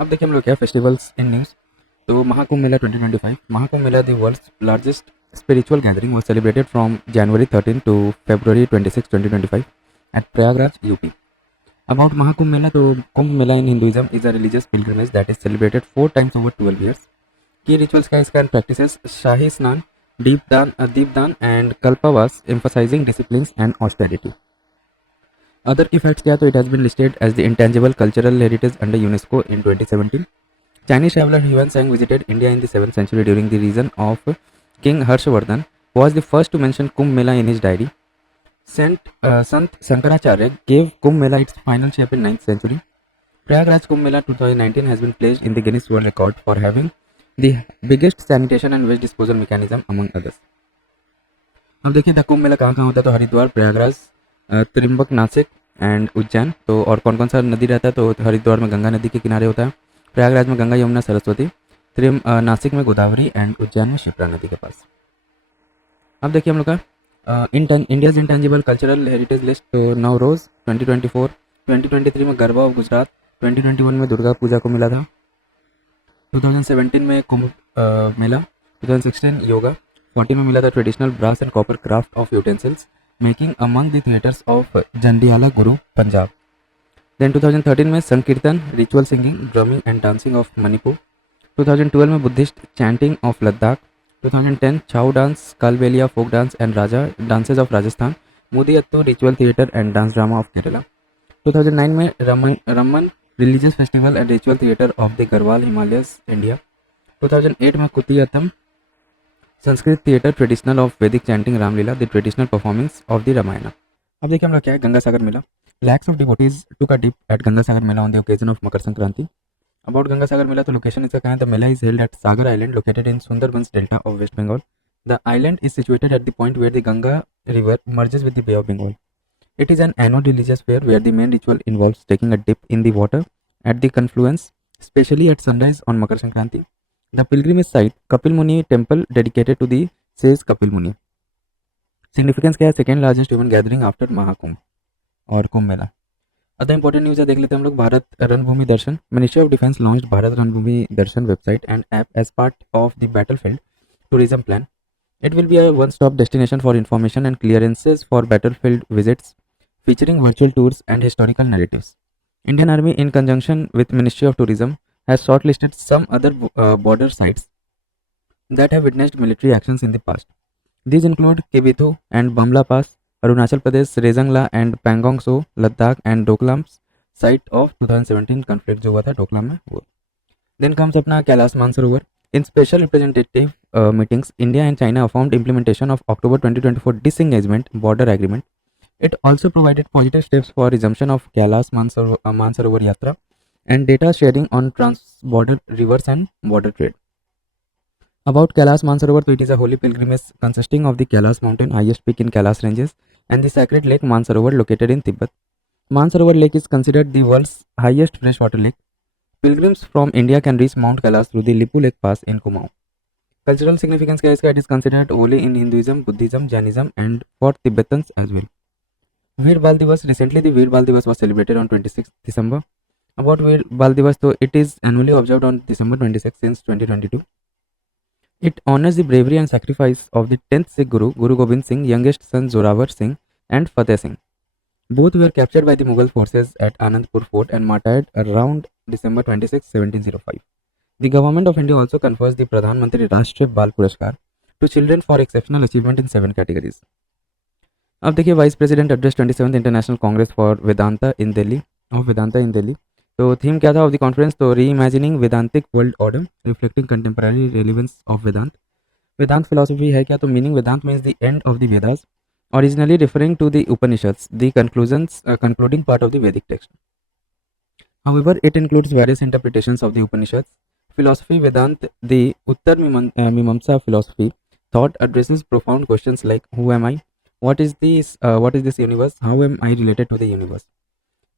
अब देखिए हम लोग क्या फेस्टिवल्स इन न्यूज़। तो Mahakumbh Mela 2025, Mahakumbh Mela the world's largest spiritual gathering was celebrated from January 13 to February 26, 2025 at Prayagraj, UP. About Mahakumbh Mela, तो Kumbh Mela in Hinduism is a religious pilgrimage that is celebrated 4 times over 12 years. Key rituals का इसका practices शाही स्नान, दीपदान and Kalpavas emphasizing disciplines and austerity. Other key facts क्या, तो it has been listed as the intangible cultural heritage under UNESCO in 2017. Chinese traveler Yuan Shang visited India in the 7th century during the reign of King Harshvardhan, who was the first to mention Kumbh Mela in his diary. Sant Shankaracharya gave Kumbh Mela its final shape in 9th century. Prayagraj Kumbh Mela 2019 has been placed in the Guinness World Record for having the biggest sanitation and waste disposal mechanism among others. अब देखिए the Kumbh Mela कहाँ कहाँ होता है, तो Haridwar, Prayagraj, Trimbak, Nashik and Ujjain. तो और कौन कौन सा नदी रहता है, तो हरिद्वार में गंगा नदी के किनारे होता है, प्रयागराज में गंगा यमुना सरस्वती, नासिक में गोदावरी एंड उज्जैन में शिप्रा नदी के पास। अब देखिए हम लोग का India's intangible cultural heritage list. तो नवरोज 2024, 2023 में गरबा ऑफ गुजरात, 2021 में दुर्गा पूजा को मिला था, 2017 में कुंभ मेला, 2016 योगा, 14 में मिला था traditional brass and copper craft of utensils making among the Thatheras of Jandiala Guru Punjab. Then 2013 में Sankirtana, ritual singing, drumming and dancing of Manipur. 2012 में Buddhist chanting of Ladakh. 2010 Chhau dance, Kalbelia folk dance and Raja dances of Rajasthan, Mudiyettu ritual theatre and dance drama of Kerala. 2009 में Ramman religious festival and ritual theatre of the Garhwal Himalayas India. 2008 में कुतियात्तम Sanskrit theatre traditional of Vedic chanting Ramlila the traditional performance of the Ramayana. अब देखिए हम लोग क्या है, Ganga Sagar Mela. Lakhs of devotees took a dip at Ganga Sagar Mela on the occasion of Makar Sankranti. About Ganga Sagar Mela, तो location इसका कहाँ है, the mela is held at Sagar island located in Sundarbans delta of West Bengal. The island is situated at the point where the Ganga river merges with the Bay of Bengal. It is an annual religious fair where the main ritual involves taking a dip in the water at the confluence, especially at sunrise on Makar Sankranti. The pilgrimage site, Kapil Muni temple dedicated to the says Kapil Muni. Significance क्या है, second largest human gathering after Mahakumbh और Kumbh Mela. Other important news है, देख लेते हैं हम लोग। Bharat Ranbhoomi Darshan, ministry of defence launched Bharat Ranbhoomi Darshan website and app as part of the battlefield tourism plan. It will be a one-stop destination for information and clearances for battlefield visits, featuring virtual tours and historical narratives. Indian Army, in conjunction with Ministry of Tourism, has shortlisted some other border sites that have witnessed military actions in the past. These include Kebithu and Bamla Pass, Arunachal Pradesh, Rezangla and Pangong So, Ladakh and Doklam's site of 2017 conflict जो हुआ था डोकलाम में वो। Then comes अपना Kailash Mansarovar. In special representative meetings, India and China affirmed implementation of October 2024 disengagement border agreement. It also provided positive steps for resumption of Kailash Mansarovar Yatra and data sharing on trans-border rivers and border trade. About Kailash Mansarovar, so it is a holy pilgrimage consisting of the Kailash mountain, highest peak in Kailash ranges, and the sacred lake Mansarovar located in Tibet. Mansarovar lake is considered the world's highest freshwater lake. Pilgrims from India can reach Mount Kailash through the Lipu Lake Pass in Kumaon. Cultural significance क्या है इसका, it is considered holy in Hinduism, Buddhism, Jainism and for Tibetans as well. Veer Bal Divas, recently the Veer Bal Divas was celebrated on 26th December. About Veer Bal Divas, so it is annually observed on December 26th since 2022. It honors the bravery and sacrifice of the 10th Sikh Guru, Guru Gobind Singh, youngest son Zorawar Singh and Fateh Singh. Both were captured by the Mughal forces at Anandpur Fort and martyred around December 26, 1705. The government of India also confers the Pradhan Mantri Rashtriya Bal Puraskar to children for exceptional achievement in 7 categories. अब देखिए vice president address 27th international congress for Vedanta in Delhi. तो theme क्या था of the conference, तो reimagining Vedantic world order reflecting contemporary relevance of Vedanta philosophy है क्या, तो meaning Vedanta means the end of the Vedas, originally referring to the Upanishads, the concluding part of the Vedic text. However, it includes various interpretations of the Upanishads. Philosophy Vedanta, the Uttar Mimamsa philosophy, thought addresses profound questions like who am I, what is this universe, how am I related to the universe.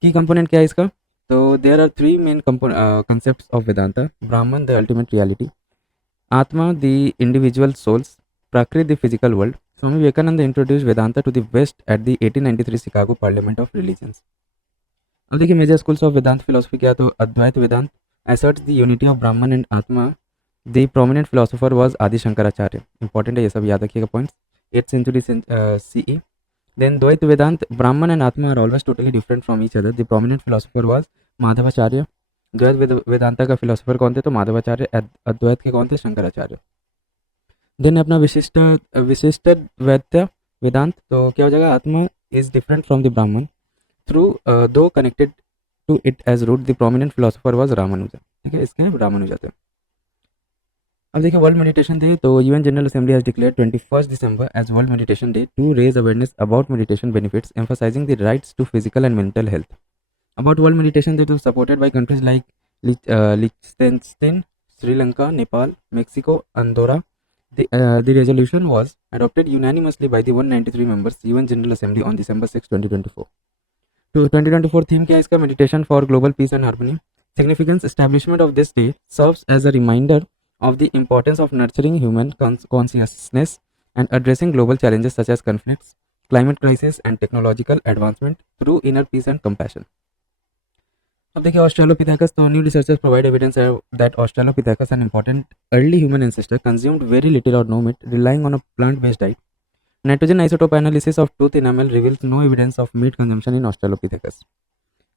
Key component क्या है इसका, तो there are 3 main concepts of Vedanta: Brahman, the ultimate reality; Atma, the individual souls; Prakriti, the physical world. Swami Vivekananda introduced Vedanta to the West at the 1893 Chicago Parliament of Religions. अब देखिए major schools of Vedanta philosophy क्या, तो अद्वैत वेदांत, asserts the unity of Brahman and Atma. The prominent philosopher was Adi Shankaracharya. Important है ये सब याद रखिएगा points. 8th century CE. Then Dvaita Vedanta, Brahman and Atma are always totally different from each other. The prominent philosopher was Madhavacharya. द्वैत वेदांता का philosopher कौन थे? तो माधवाचार्य. अद्वैत के कौन थे? शंकराचार्य. देन अपना विशिष्ट द्वैत वेदांत, तो क्या हो जाएगा? Atma is different from the Brahman through though connected to it as root. The prominent philosopher was Ramanuja. ठीक है, इसके रामानुजा थे. अब देखिए वर्ल्ड मेडिटेशन डे. तो UN general assembly has declared 21 December as world meditation day to raise awareness about meditation benefits, emphasizing the rights to physical and mental health. About World Meditation Day, it was supported by countries like Liechtenstein, Sri Lanka, Nepal, Mexico, Andorra. The resolution was adopted unanimously by the 193 members UN General Assembly on December 6, 2024. तो 2024 theme क्या है इसका? Meditation for Global Peace and Harmony. Significance: establishment of this day serves as a reminder of the importance of nurturing human consciousness and addressing global challenges such as conflicts, climate crisis, and technological advancement through inner peace and compassion. अब देखिए Australopithecus. तो new researchers provide evidence that Australopithecus an important early human ancestor consumed very little or no meat, relying on a plant based diet. Nitrogen isotope analysis of tooth enamel reveals no evidence of meat consumption in Australopithecus.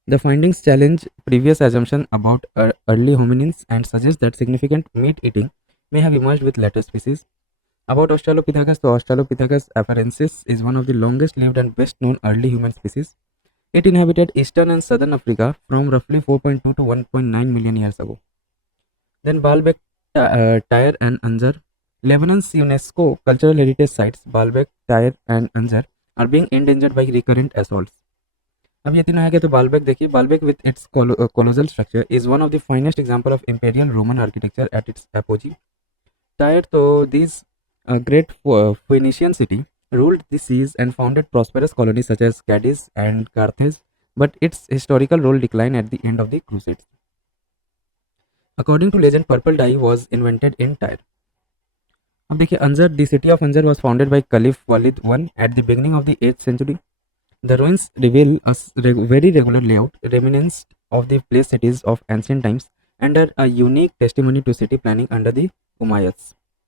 The findings challenge previous assumption about early hominins and suggest that significant meat eating may have emerged with later species. About Australopithecus, so Australopithecus afarensis is one of the longest lived and best known early human species. It inhabited eastern and southern Africa from roughly 4.2 to 1.9 million years ago. Then Baalbek, Tyre and Anzar. Lebanon's UNESCO cultural heritage sites Baalbek, Tyre and Anzar are being endangered by recurrent assaults. अब ये तीनों आ गए. तो Baalbek देखिए, Baalbek with its colossal structure is one of the finest example of imperial Roman architecture at its apogee. Tyre, तो these great Phoenician city ruled the seas and founded prosperous colonies such as Cadiz and Carthage, but its historical role declined at the end of the Crusades. According to legend, purple dye was invented in Tyre. अब देखिए Anzar, the city of Anzar was founded by Caliph Walid I at the beginning of the 8th century. The ruins reveal a very regular layout, remnants of the place cities of ancient times, and are a unique testimony to city planning under the Umayyads.